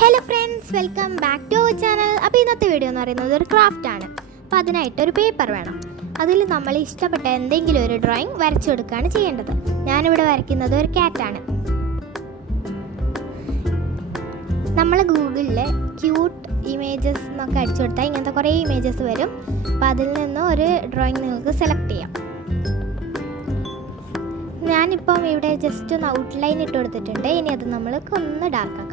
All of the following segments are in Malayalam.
Hello friends, welcome back to our channel. അപ്പോൾ ഇന്നത്തെ വീഡിയോ എന്ന് പറയുന്നത് ഒരു ക്രാഫ്റ്റ് ആണ്. അപ്പോൾ അതിനായിട്ടൊരു പേപ്പർ വേണം. അതിൽ നമ്മൾ ഇഷ്ടപ്പെട്ട എന്തെങ്കിലും ഒരു ഡ്രോയിങ് വരച്ചു കൊടുക്കുകയാണ് ചെയ്യേണ്ടത്. ഞാനിവിടെ വരയ്ക്കുന്നത് ഒരു ക്യാറ്റാണ്. നമ്മൾ ഗൂഗിളിൽ ക്യൂട്ട് ഇമേജസ് എന്നൊക്കെ അടിച്ചു കൊടുത്താൽ ഇങ്ങനത്തെ കുറേ ഇമേജസ് വരും. അപ്പോൾ അതിൽ നിന്ന് ഒരു ഡ്രോയിങ് നിങ്ങൾക്ക് സെലക്ട് ചെയ്യാം. ഞാനിപ്പം ഇവിടെ ജസ്റ്റ് ഒന്ന് ഔട്ട്ലൈൻ ഇട്ട് കൊടുത്തിട്ടുണ്ട്. ഇനി അത് നമ്മൾക്ക് ഒന്ന് ഡാർക്ക് ആക്കാം.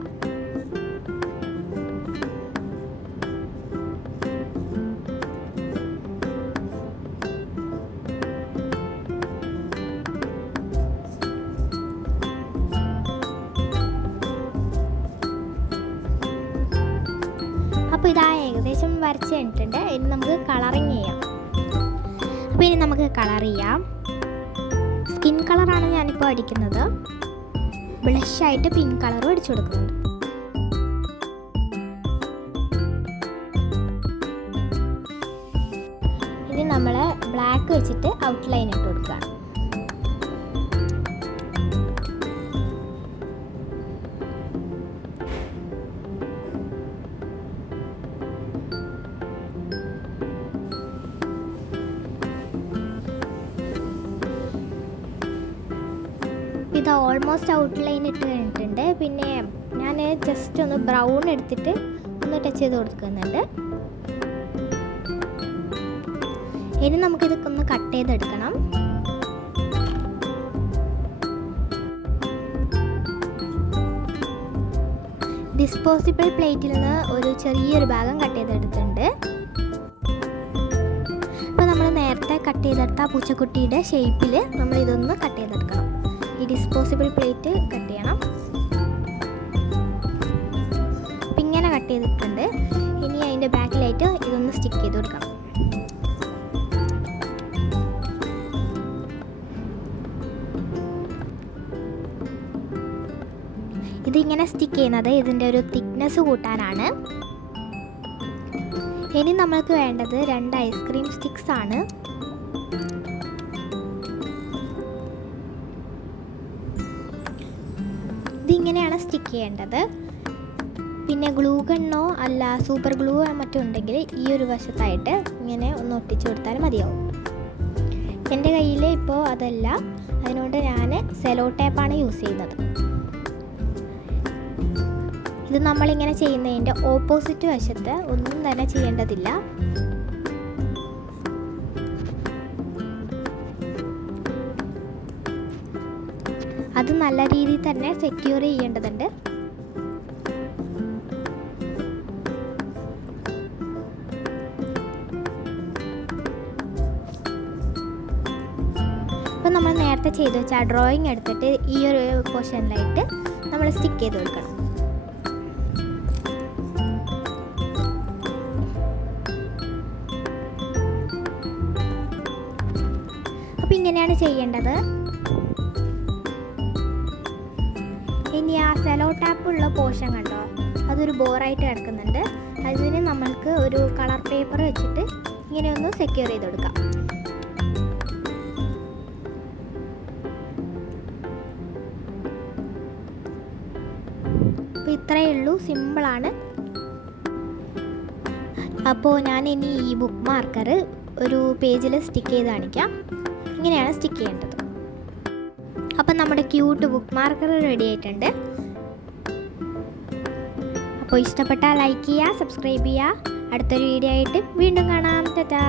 അപ്പോൾ ഇതാ ഏകദേശം വരച്ച് കഴിഞ്ഞിട്ടുണ്ട്. ഇനി നമുക്ക് കളറിങ് ചെയ്യാം. അപ്പോൾ ഇനി നമുക്ക് കളർ ചെയ്യാം. സ്കിൻ കളറാണ് ഞാനിപ്പോൾ അടിക്കുന്നത്. ബ്ലഷായിട്ട് പിങ്ക് കളറും അടിച്ചു കൊടുക്കുന്നുണ്ട്. ഇനി നമ്മൾ ബ്ലാക്ക് വെച്ചിട്ട് ഔട്ട്ലൈൻ ഇട്ട് കൊടുക്കുകയാണ്. ഇത് ഓൾമോസ്റ്റ് ഔട്ട്ലൈൻ ഇട്ട് കഴിഞ്ഞിട്ടുണ്ട്. പിന്നെ ഞാൻ ജസ്റ്റ് ഒന്ന് ബ്രൗൺ എടുത്തിട്ട് ഒന്ന് ടച്ച് ചെയ്ത് കൊടുക്കുന്നുണ്ട്. ഇനി നമുക്കിതൊക്കെ ഒന്ന് കട്ട് ചെയ്തെടുക്കണം. ഡിസ്പോസിബിൾ പ്ലേറ്റിൽ നിന്ന് ഒരു ചെറിയൊരു ഭാഗം കട്ട് ചെയ്തെടുത്തിട്ടുണ്ട്. അപ്പോൾ നമ്മൾ നേരത്തെ കട്ട് ചെയ്തെടുത്ത പൂച്ചക്കുട്ടിയുടെ ഷേപ്പിൽ നമ്മൾ ഇതൊന്ന് കട്ട് ചെയ്തെടുക്കണം. ഈ ഡിസ്പോസിബിൾ പ്ലേറ്റ് കട്ട് ചെയ്യണം. അപ്പം ഇങ്ങനെ കട്ട് ചെയ്തിട്ടുണ്ട്. ഇനി അതിൻ്റെ ബാക്കിലായിട്ട് ഇതൊന്ന് സ്റ്റിക്ക് ചെയ്ത് കൊടുക്കണം. ഇതിങ്ങനെ സ്റ്റിക്ക് ചെയ്യുന്നത് ഇതിൻ്റെ ഒരു തിക്നെസ് കൂട്ടാനാണ്. ഇനി നമ്മൾക്ക് വേണ്ടത് 2 ഐസ്ക്രീം സ്റ്റിക്സ് ആണ്. ഇതിങ്ങനെയാണ് സ്റ്റിക്ക് ചെയ്യേണ്ടത്. പിന്നെ ഗ്ലൂ ഗണ്ണോ അല്ല സൂപ്പർ ഗ്ലൂ മറ്റോ ഉണ്ടെങ്കിൽ ഈ ഒരു വശത്തായിട്ട് ഇങ്ങനെ ഒന്ന് ഒട്ടിച്ചു കൊടുത്താൽ മതിയാവും. എൻ്റെ കയ്യിൽ ഇപ്പോൾ അതല്ല, അതിനോട് ഞാൻ സെലോ ടേപ്പാണ് യൂസ് ചെയ്യുന്നത്. ഇത് നമ്മളിങ്ങനെ ചെയ്യുന്നതിൻ്റെ ഓപ്പോസിറ്റ് വശത്ത് ഒന്നും തന്നെ ചെയ്യേണ്ടതില്ല. അത് നല്ല രീതിയിൽ തന്നെ സെക്യൂർ ചെയ്യേണ്ടതുണ്ട്. അപ്പോൾ നമ്മൾ നേരത്തെ ചെയ്ത് വെച്ച ആ ഡ്രോയിങ് എടുത്തിട്ട് ഈ ഒരു പോർഷനിലായിട്ട് നമ്മൾ സ്റ്റിക്ക് ചെയ്ത് കൊടുക്കണം. അപ്പോൾ ഇങ്ങനെയാണ് ചെയ്യേണ്ടത്. ഇനി ആ സെലോ ടാപ്പുള്ള പോർഷൻ കണ്ടോ, അതൊരു ബോറായിട്ട് കിടക്കുന്നുണ്ട്. അതിന് നമ്മൾക്ക് ഒരു കളർ പേപ്പർ വെച്ചിട്ട് ഇങ്ങനെ ഒന്ന് സെക്യൂർ ചെയ്ത് കൊടുക്കാം. അപ്പോൾ ഇത്രയേ ഉള്ളൂ, സിമ്പിളാണ്. അപ്പോൾ ഞാൻ ഇനി ഈ ബുക്ക് മാർക്കർ ഒരു പേജിൽ സ്റ്റിക്ക് ചെയ്ത് കാണിക്കാം. ഇങ്ങനെയാണ് സ്റ്റിക്ക് ചെയ്യേണ്ടത്. അപ്പം നമ്മുടെ ക്യൂട്ട് ബുക്ക് മാർക്കർ റെഡി ആയിട്ടുണ്ട്. അപ്പോൾ ഇഷ്ടപ്പെട്ടാൽ ലൈക്ക് ചെയ്യുക, സബ്സ്ക്രൈബ് ചെയ്യുക. അടുത്തൊരു വീഡിയോ ആയിട്ട് വീണ്ടും കാണാം. ടാറ്റാ.